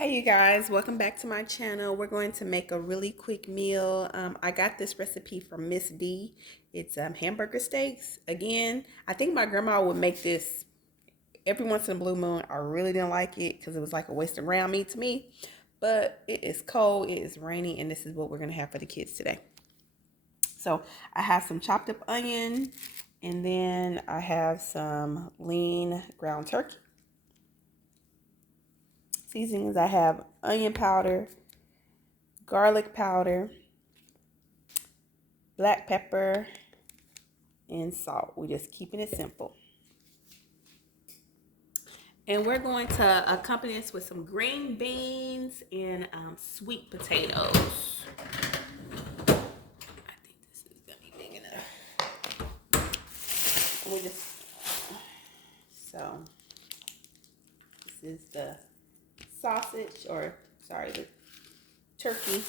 Hey you guys, welcome back to my channel. We're going to make a really quick meal. I got this recipe from Miss D. It's hamburger steaks. Again, I think my grandma would make this every once in a blue moon. I really didn't like it because it was like a waste of ground meat to me. But it is cold, it is raining, and this is what we're going to have for the kids today. So I have some chopped up onion, and then I have some lean ground turkey. Seasonings, I have onion powder, garlic powder, black pepper, and salt. We're just keeping it simple. And we're going to accompany this with some green beans and sweet potatoes. I think this is gonna be big enough. And we just, so this is the sausage, or sorry, the turkey,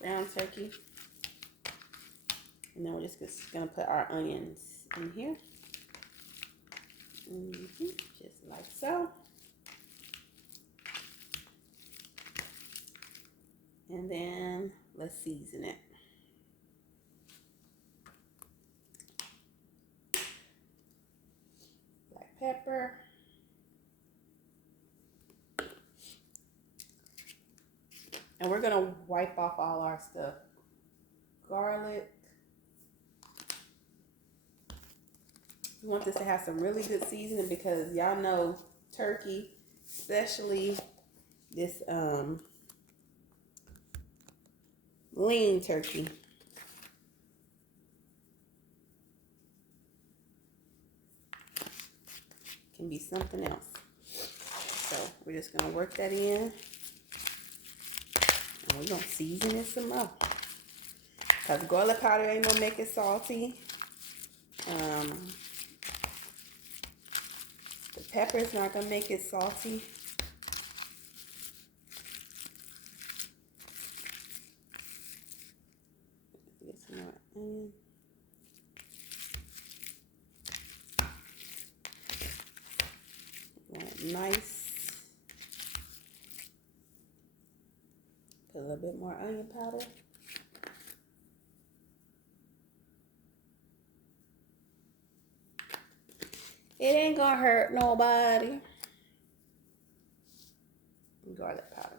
ground turkey. And then we're just gonna put our onions in here. Just like so. And then let's season it. Black pepper. And we're gonna wipe off all our stuff. Garlic. You want this to have some really good seasoning because y'all know turkey, especially this lean turkey, can be something else. So we're just gonna work that in, and we're gonna season it some more. Cause garlic powder ain't gonna make it salty. The pepper is not gonna make it salty. Get some more onion. Want it nice. Put a little bit more onion powder. It ain't gonna hurt nobody. Garlic powder.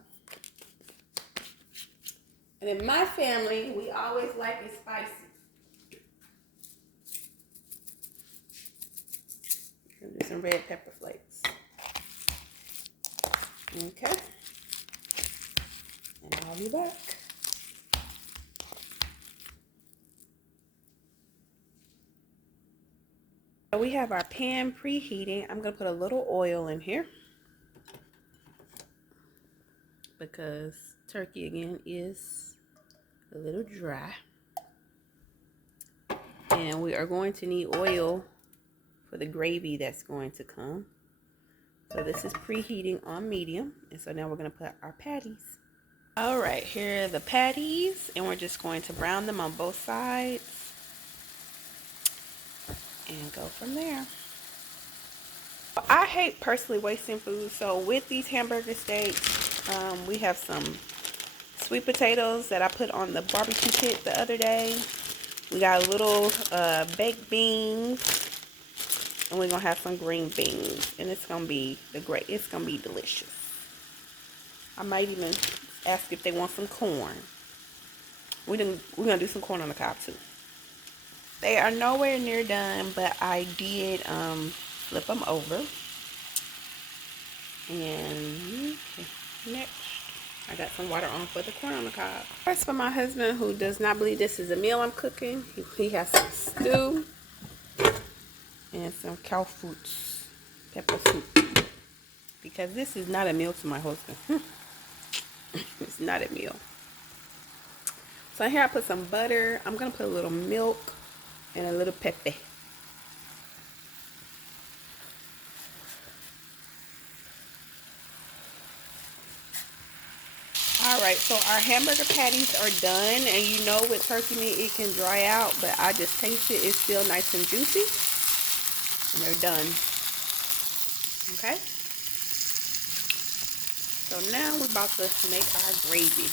And in my family, we always like it spicy. Do some red pepper flakes. Okay. And I'll be back. So we have our pan preheating. I'm going to put a little oil in here because turkey again is a little dry. And we are going to need oil for the gravy that's going to come. So this is preheating on medium. And so now we're going to put our patties. All right, here are the patties, and we're just going to brown them on both sides and go from there. I hate personally wasting food, so with these hamburger steaks, we have some sweet potatoes that I put on the barbecue pit the other day. We got a little baked beans, and we're gonna have some green beans, and it's gonna be it's gonna be delicious. I might even ask if they want some corn. We're gonna do some corn on the cob too. They are nowhere near done, but I did flip them over. And next, I got some water on for the corn on the cob. First, for my husband who does not believe this is a meal I'm cooking, he has some stew and some cow fruits, pepper soup. Because this is not a meal to my husband. It's not a meal. So here I put some butter. I'm gonna put a little milk and a little pepper. Alright, so our hamburger patties are done, and you know with turkey meat it can dry out, but I just taste it, it's still nice and juicy, and they're done. Okay? So now we're about to make our gravy.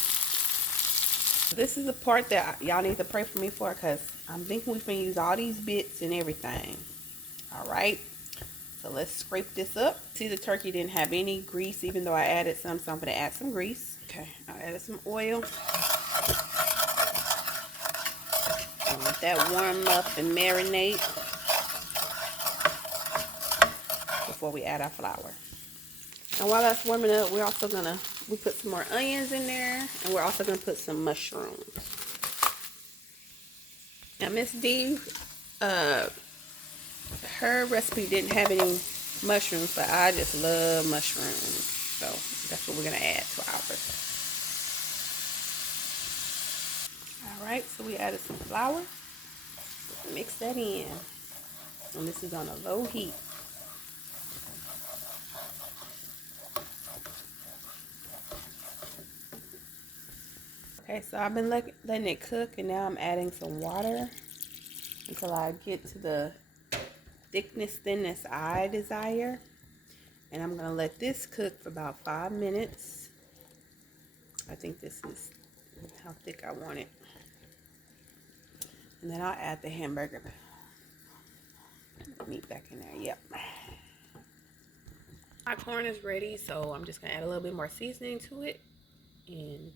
This is the part that y'all need to pray for me for, because I'm thinking we can use all these bits and everything. All right. So let's scrape this up. See, the turkey didn't have any grease, even though I added some. So I'm going to add some grease. Okay, I added some oil. Let that warm up and marinate before we add our flour. And while that's warming up, we're also gonna put some more onions in there, and we're also gonna put some mushrooms. Now, Miss Dee, her recipe didn't have any mushrooms, but I just love mushrooms, so that's what we're gonna add to ours. All right, so we added some flour. Mix that in, and this is on a low heat. Okay, so I've been letting it cook, and now I'm adding some water until I get to the thinness I desire. And I'm going to let this cook for about 5 minutes. I think this is how thick I want it. And then I'll add the hamburger meat back in there. Yep. My corn is ready, so I'm just going to add a little bit more seasoning to it and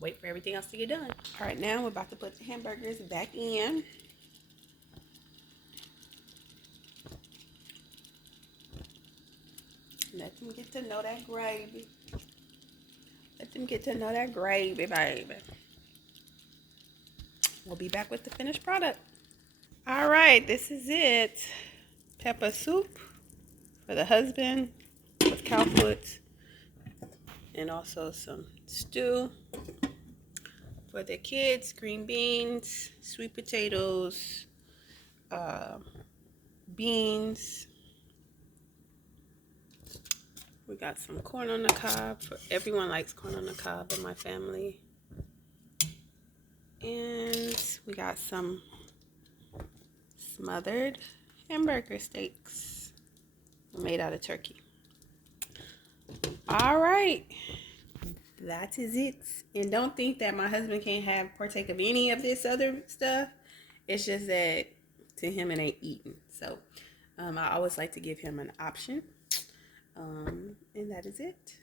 wait for everything else to get done. All right, now we're about to put the hamburgers back in. Let them get to know that gravy. Let them get to know that gravy, baby. We'll be back with the finished product. All right, this is it. Pepper soup for the husband with cow foot, and also some stew for the kids, green beans, sweet potatoes, beans. We got some corn on the cob. Everyone likes corn on the cob in my family. And we got some smothered hamburger steaks made out of turkey. All right, that is it. And don't think that my husband can't partake of any of this other stuff. It's just that to him it ain't eating. So I always like to give him an option. And that is it.